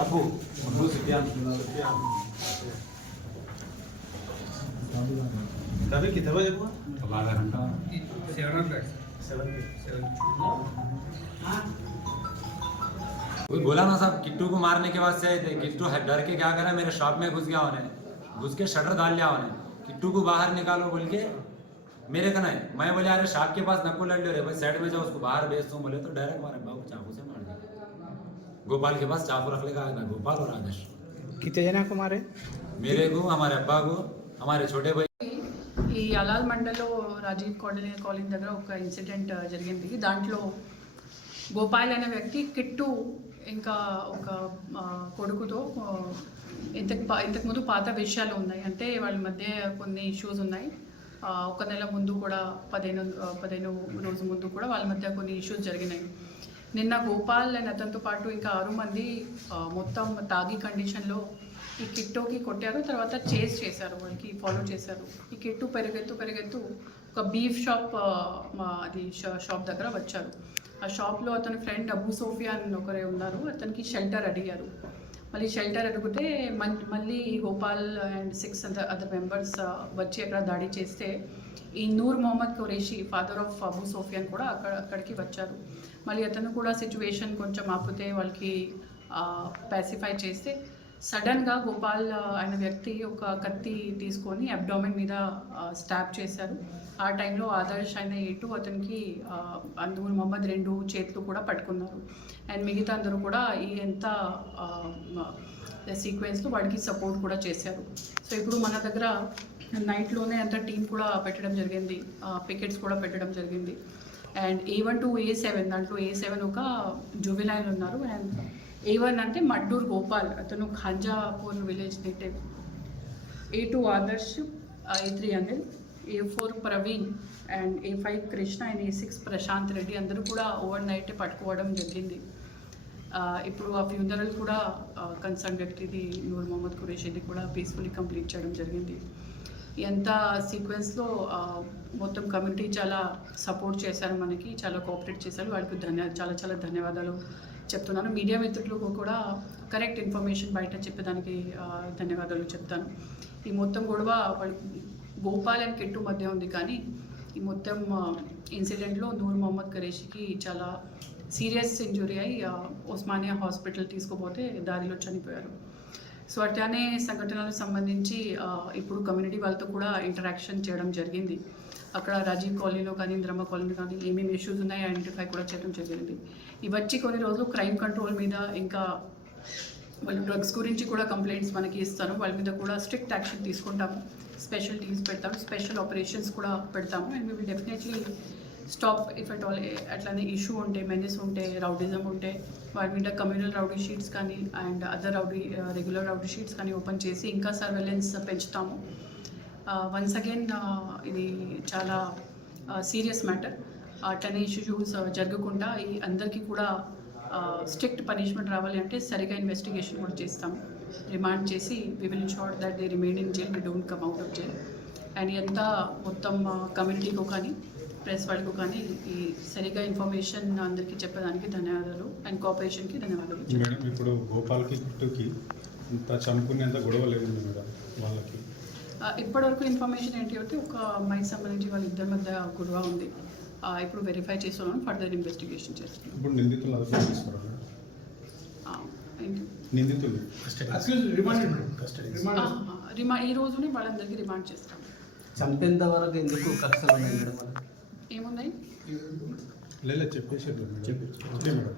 Abu, Sekian. Tapi कितने बजे हुआ? आधा घंटा। 7 कोई बोला ना साहब किट्टू को मारने के बाद से आए थे। किट्टू डर के क्या करा, मेरे शॉप में घुस गया उन्हें, घुस के शटर डाल लिया उन्हें। किट्टू को बाहर निकालो बोल के मेरे कना है। मैं बोले अरे शॉप के पास नको लड़ लो रे भाई, साइड में जाओ, उसको बाहर भेज दूं। बोले तो डायरेक्ट मारे बाबू चाकू से मार दिया। गोपाल के पास चाकू रख लेगा था, गोपाल और आदर्श। कितने जना को मारे? मेरे को, हमारे अब्बा को, हमारे छोटे भाई। ఈ అలాల్ మండల్లో రాజీవ్ కాలనీ దగ్గర ఒక ఇన్సిడెంట్ జరిగింది. దాంట్లో గోపాల్ అనే వ్యక్తి కిట్టు ఇంకా ఒక కొడుకుతో ఇంతకుముందు పాత విషయాలు ఉన్నాయి. అంటే వాళ్ళ మధ్య కొన్ని ఇష్యూస్ ఉన్నాయి. ఒక నెల ముందు కూడా 15 రోజు ముందు కూడా వాళ్ళ మధ్య కొన్ని ఇష్యూస్ జరిగినాయి. నిన్న గోపాల్ అండ్ అతనితో పాటు ఇంకా 6 మంది మొత్తం తాగి కండిషన్లో ఈ కిట్టుకి కొట్టారు. తర్వాత చేజ్ చేశారు, వాళ్ళకి ఫాలో చేశారు. ఈ కిట్టు పెరిగెత్తు ఒక బీఫ్ షాప్ అది షాప్ దగ్గర వచ్చారు. ఆ షాప్లో అతని ఫ్రెండ్ అబూ సోఫియా అని ఒకరే ఉన్నారు. అతనికి షెల్టర్ అడిగారు. మళ్ళీ షెల్టర్ అడిగితే మళ్ళీ గోపాల్ అండ్ 6 అదర్ మెంబర్స్ వచ్చి అక్కడ దాడి చేస్తే ఈ నూర్ మొహమ్మద్ ఖురేషీ ఫాదర్ ఆఫ్ అబూ సోఫియాన్ కూడా అక్కడికి వచ్చారు. మళ్ళీ అతను కూడా సిచ్యువేషన్ కొంచెం ఆపితే వాళ్ళకి పాసిఫై చేస్తే సడన్గా గోపాల్ అనే వ్యక్తి ఒక కత్తి తీసుకొని అబ్డామిన్ మీద స్టాబ్ చేశారు. ఆ టైంలో ఆదర్శ్ అయిన అతనికి నూర్ మొహమ్మద్ 2 చేతులు కూడా పట్టుకున్నారు. అండ్ మిగతా అందరూ కూడా ఈ ఎంత సీక్వెన్స్లో వాడికి సపోర్ట్ కూడా చేశారు. సో ఇప్పుడు మన దగ్గర నైట్లోనే అంత టీం కూడా పెట్టడం జరిగింది, పికెట్స్ కూడా పెట్టడం జరిగింది. అండ్ A1 to A7, దాంట్లో A7 ఒక జువెనైల్ ఉన్నారు. అండ్ A1 అంటే మడ్డూర్ గోపాల్, అతను Khanjapur village native. A2 Adarsh, A3 Anil, A4 Praveen and A5 Krishna and A6 Prashanth Reddy అందరూ కూడా ఓవర్ నైట్ పట్టుకోవడం జరిగింది. ఇప్పుడు ఆ ఫ్యూనరల్ కూడా కన్సర్న్ వ్యక్తిది నూర్ మొహమ్మద్ ఖురేషీది కూడా పీస్ఫుల్లీ కంప్లీట్ చేయడం జరిగింది. ఎంత సీక్వెన్స్లో మొత్తం కమ్యూనిటీ చాలా సపోర్ట్ చేశారు, మనకి చాలా కోఆపరేట్ చేశారు. వాళ్ళకి చాలా ధన్యవాదాలు చెప్తున్నాను. మీడియా మిత్రులకు కూడా కరెక్ట్ ఇన్ఫర్మేషన్ బయట చెప్పేదానికి ధన్యవాదాలు చెప్తాను. ఈ మొత్తం గొడవ గోపాల్ అండ్ కిట్టు మధ్య ఉంది, కానీ ఈ మొత్తం ఇన్సిడెంట్లో నూర్ మొహమ్మద్ ఖురేషీకి చాలా సీరియస్ ఇంజురీ అయి ఉస్మానియా హాస్పిటల్ తీసుకుపోతే దారిలో చనిపోయారు. సో అట్లానే సంఘటనలకు సంబంధించి ఇప్పుడు కమ్యూనిటీ వాళ్ళతో కూడా ఇంటరాక్షన్ చేయడం జరిగింది. అక్కడ రాజీవ్ కాలనీలో కానీ ఇంద్రమ్మ కాలనీలో కానీ ఏమేమి ఇష్యూస్ ఉన్నాయి ఐడెంటిఫై కూడా చేయడం జరిగింది. ఇవచ్చి కొన్ని రోజులు క్రైమ్ కంట్రోల్ మీద, ఇంకా వాళ్ళు డ్రగ్స్ గురించి కూడా కంప్లైంట్స్ మనకి ఇస్తారు. వాళ్ళ మీద కూడా స్ట్రిక్ట్ యాక్షన్ తీసుకుంటాము. స్పెషల్ టీమ్స్ పెడతాము, స్పెషల్ ఆపరేషన్స్ కూడా పెడతాము. And we will definitely stop if at all అట్లానే ఇష్యూ ఉంటే, మెనేస్ ఉంటే, రౌడిజం ఉంటే వాటి మీద కమ్యూనల్ రౌడీ షీట్స్ కానీ and other regular rowdy sheets కానీ ఓపెన్ చేసి ఇంకా సర్వేలెన్స్ పెంచుతాము. వన్స్ అగైన్ ఇది చాలా సీరియస్ మ్యాటర్. అట్లనే ఇష్యూస్ జరగకుండా ఈ అందరికీ కూడా స్ట్రిక్ట్ పనిష్మెంట్ రావాలి అంటే సరిగా ఇన్వెస్టిగేషన్ కూడా చేస్తాము. రిమాండ్ చేసి we will ensure that they remain in jail, they don't come out of jail. And ఎంత మొత్తం కమ్యూనిటీకు కానీ ప్రెస్ వాళ్ళకు కానీ ఈ సరిగా ఇన్ఫర్మేషన్ అందరికీ చెప్పడానికి ధన్యవాదాలు అండ్ కోఆపరేషన్కి ధన్యవాదాలు. మేడం, ఇప్పుడు గోపాల్కి కిట్టుకి ఇంత చంపుకునేంత గొడవ లేదు మేడం వాళ్ళకి? ఇప్పటివరకు ఇన్ఫర్మేషన్ ఏంటి అంటే ఒక అమ్మాయికి సంబంధించి వాళ్ళ ఇద్దరి మధ్య గొడవ ఉంది. ఇప్పుడు వెరిఫై చేస్తున్నాను, ఫర్దర్ ఇన్వెస్టిగేషన్ చేస్తున్నాను. ఇప్పుడు నిందితులు అదుపులోకి తీసుకున్నారా? ఏంటి నిందితులు ఈ రోజుని వాళ్ళందరికీ రిమాండ్ చేస్తాం. చంపేంత వరకు ఎందుకు కక్షలు ఉన్నాయి మేడం వాళ్ళకి? ఏమున్నాయి? లేదా చెప్పేసారు మేడం.